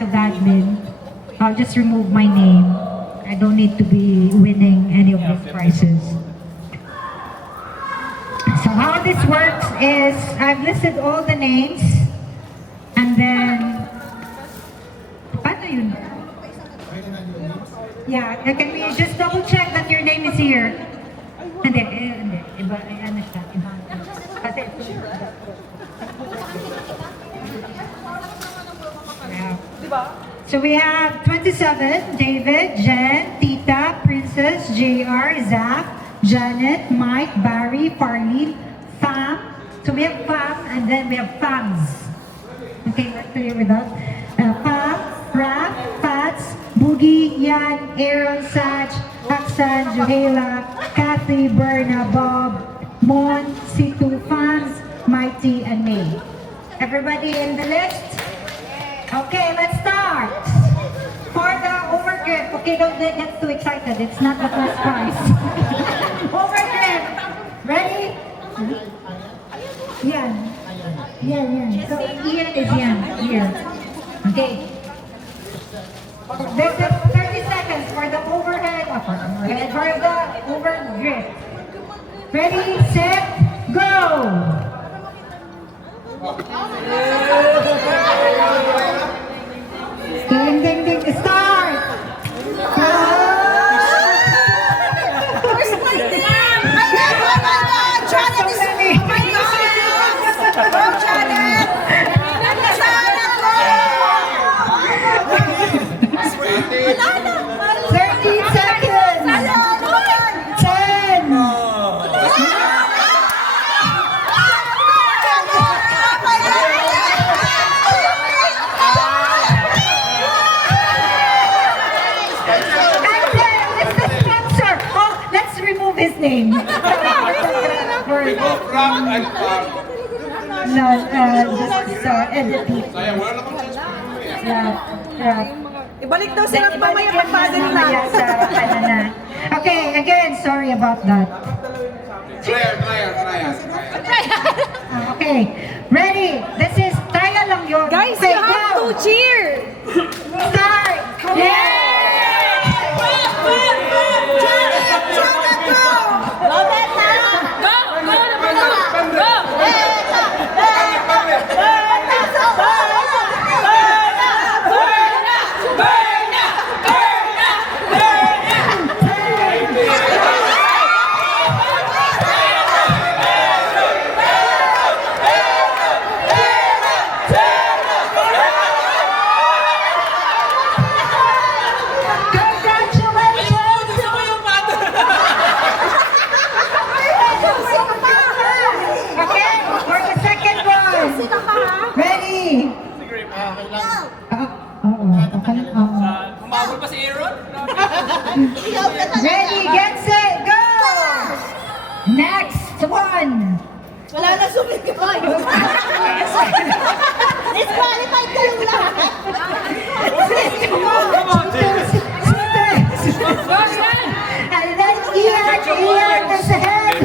of admin. I'll just remove my name. I don't need to be winning any of these prizes. So how this works is I've listed all the names and then paano yun? Yeah, can we just double check that your name is here? Hindi. Iba, ano siya? Iba. Kasi yeah. So we have 27, David, Jen, Tita, Princess, JR, Zach, Janet, Mike, Barry, Farlene, Fam. So we have Fam and then we have Fams. Okay, let's clear with that. Fam, Rap, Fats, Boogie, Yan, Aaron, Saj, Aksan, Juhela, Kathy, Berna, Bob, Mon, Situ, Fams, Mighty, and me. Everybody in the list? Okay, let's start. For the overgrip, okay, don't get too excited. It's not the first prize. Overgrip. Ready? Yan. So Ian is Yan. Here. Okay. This is 30 seconds for the overhead, for the overgrip. Ready, set, go! Ding, ding, ding, start! Where's my name? Oh my God! Janet is... Oh my God! Go, Janet! Janet! 30 seconds! 10! His name. No, just edit it. Ibalik daw sila mamaya pag-paddle na. Okay, again, sorry about that. Okay, ready? This is trial lang yun. Guys, Okay, you have go. to cheer! Start! Yeah! Ready, get set, go! Next one! Wala na sulit ko. Disqualified kayong lahat. And then Ian is ahead.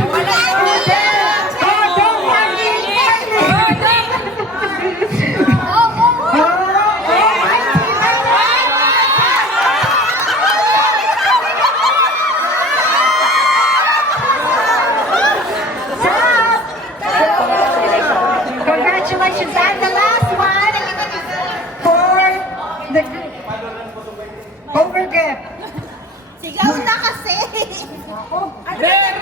Congratulations, and the last one for the overgrip. Sigaw na kasi. Okay.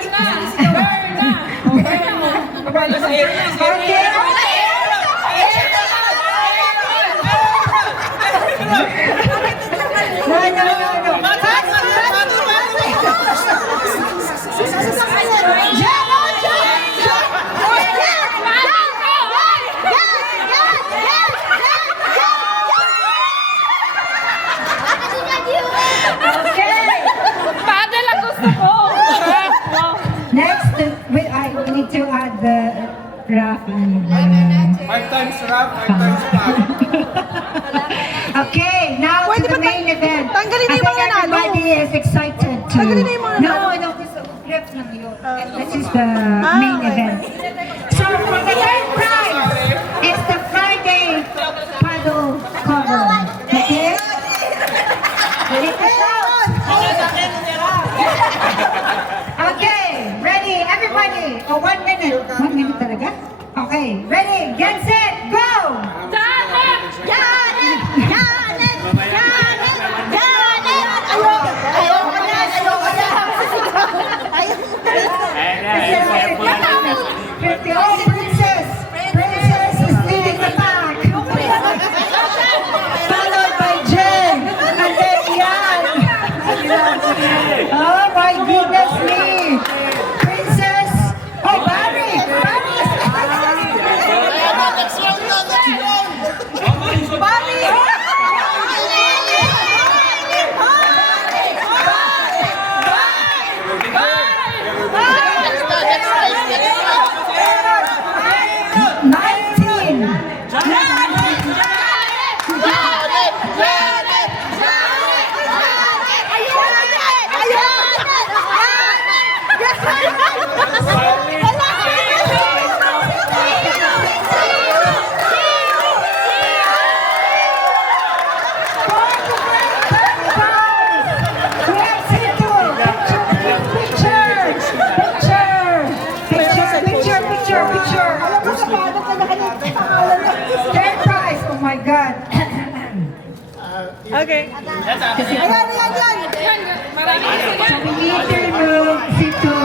Next, I need to add the Raf and 5 times rap, 5 times rap. Okay, now to the main event. Tanggalin na I yung think mga nalo. everybody is excited to... Tanggalin na yung mga nalo. No, this is grip lang yun. This is the main event. So for the third prize is the Friday paddle cover. Okay. Tita Shout. Okay, ready, everybody. Oh, 1 minute. 1 minute talaga? Okay, ready, get set, go! Janet! Janet! Janet! Janet! Janet! Ayoko na! Ayoko na! Ayoko na! Oh, Princess! Princess is leading the pack. Followed by Jen. And then Yan. Oh my goodness me. Princess. Oh, Barry. Barry is Okay. Ayan, ayan, ayan. we need to remove Sito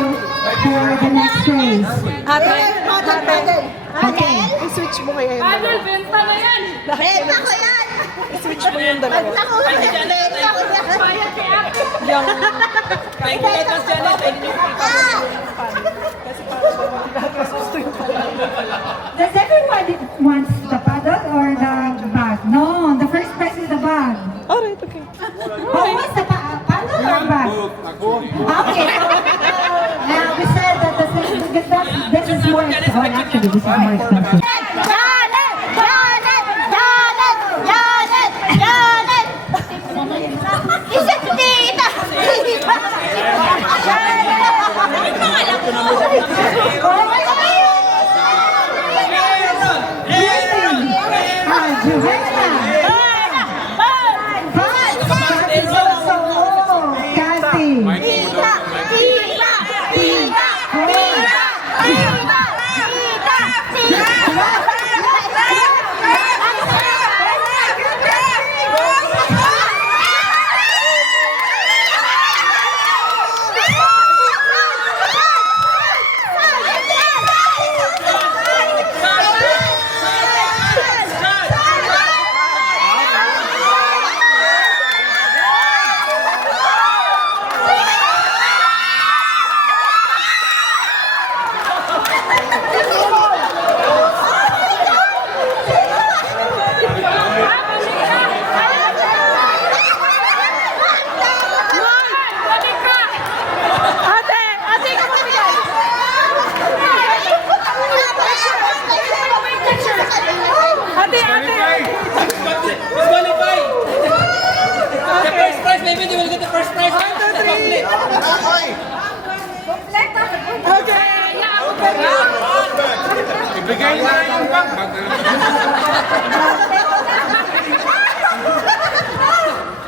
for the next race. Paddle. Okay. I-switch mo kaya yun. Paddle, benta na yan! Benta ko yan! I-switch mo yung dalawa. Benta ko yan! Benta ko yan! Bayad si Ate! Yung... Thank you, Ate Janet. Thank you. Does everyone wants the paddle or the bag? No, the first prize is the bag. Alright, okay. Oh, what's the paddle or bag? Okay. We said that this is more expensive. Oh, actually, this is more expensive. Janet! Janet! Janet! Janet! Janet! Isa si Tita! Tita! Janet! Oh my God! Johanna! That is also Kathy. Tita! Tita! Tita! Tita! Tita! Disqualify! The first prize, maybe they will get the first prize. Ibigay na yung bag.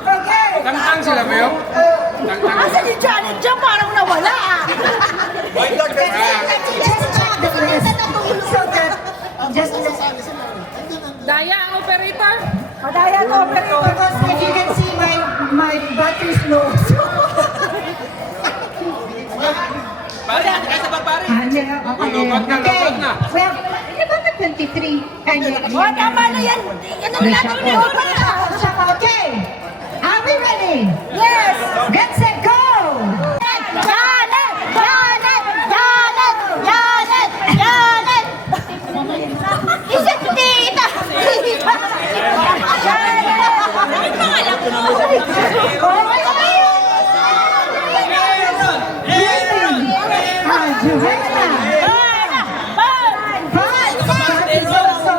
Okay. Tangtang sila ba yun? Tangtang. Asa ni Janet dyan? Parang nawala ah! Just Daya ang operator. Madaya to, pero... because if you can see my battery's low. Pare, ate kayo sa pagpare. Yeah, okay. Lubag na, Okay. lubag na. Well, bakit 23? Oh, tama na yan! Ano na natin yun? Okay. Are we ready? Yes! Get set, go! Janet! Janet! Janet! Janet! Janet! Isa si Tita! Tita! Janet! Oh my God! Johanna! That is also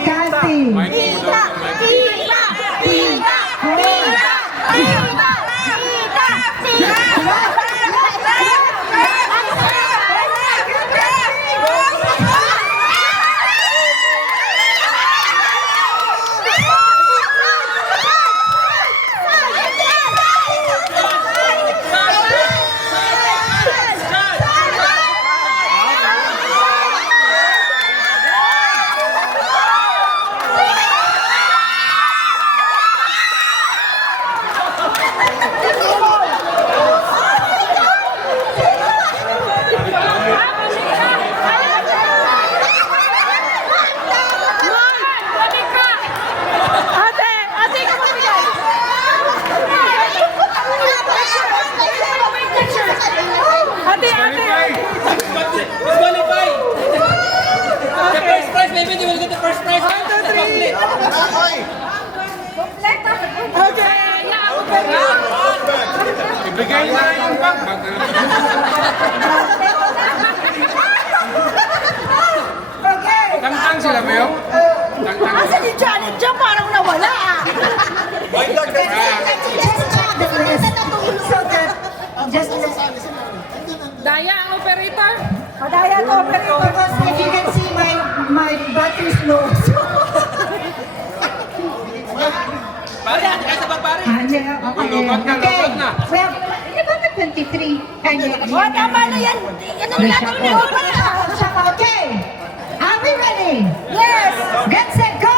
Kathy. Tita! Tita! Tita! Tita! Tita! ibigay na lang yung bag. Okay. Tangtang sila ba yun? Tangtang Asa ni Janet dyan? Parang nawala ah. So that, just Daya ang operator. Madaya to, pero because if you can see my battery's low. Pare, kaya sa pare. Yeah, okay. Lubat na, Okay. lubat na. Well, about the 23. And oh, tama na yan. Ano natin na? Okay. Are we ready? Yes. Get set, go!